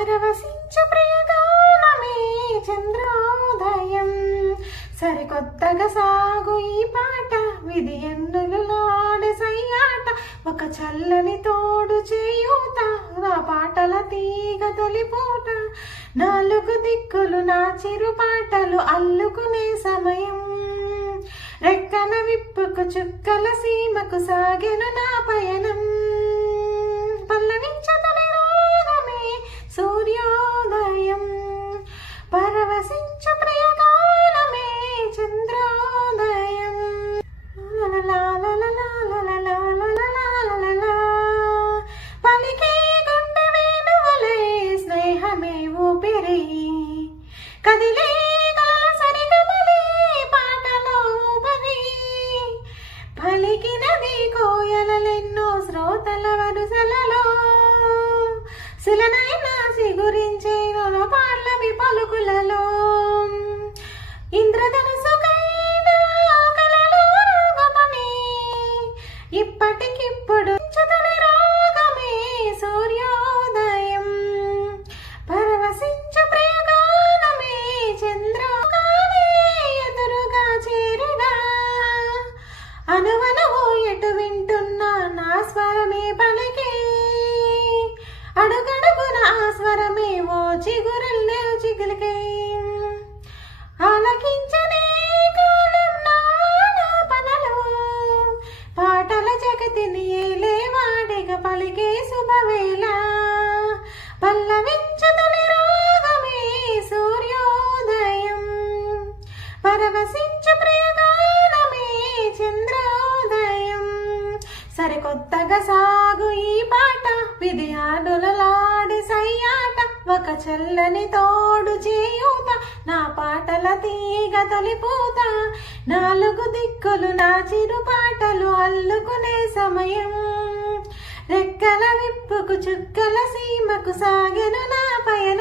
పరవశించు ప్రియగానమే చంద్రోదయం. సరికొత్తగా సాగు ఈ పాట విధి ఎన్నులులాడే సయ్యాట ఒక చల్లని తోడు చేయూత నా పాటల తీగ తొలిపూట. నాలుగు దిక్కులు నా చిరు పాటలు అల్లుకునే సమయం. రెక్కన విప్పుకు చుక్కల సీమకు సాగెను నా పయనం. శ్రోతల వరుసలలో శిలనైనా సిగురించే పాటలవి పలుకులలో. ఇంద్రధనుసుకైనా కలలో రాగమని ఇప్పటికిప్పుడు చదవి రాగమే సూర్యోదయం. పరవశించు ప్రియగానమే చంద్రకాలే ఎదురుగా చేరుగా. అనువనువు ఎటు వింటున్నా స్వరమే పలికే. అడుగడుగున ఆ స్వరమే ఓ చిగురుల్లే చిగులికే. ఆలకించనే కాలం నాపనలు పాటల జగతిని ఏలేవాడిగా పలికే శుభవేళ. రాగమే సూర్యోదయం. పరవశి సాగు ఈ పాట. విధి సయ్యాట. ఒక చల్లని తోడు చేయూత. నా పాటల తీగ తొలిపోత. నాలుగు దిక్కులు నా చిరు పాటలు అల్లుకునే సమయం. రెక్కల విప్పుకు చుక్కల సీమకు సాగెను నా పయనం.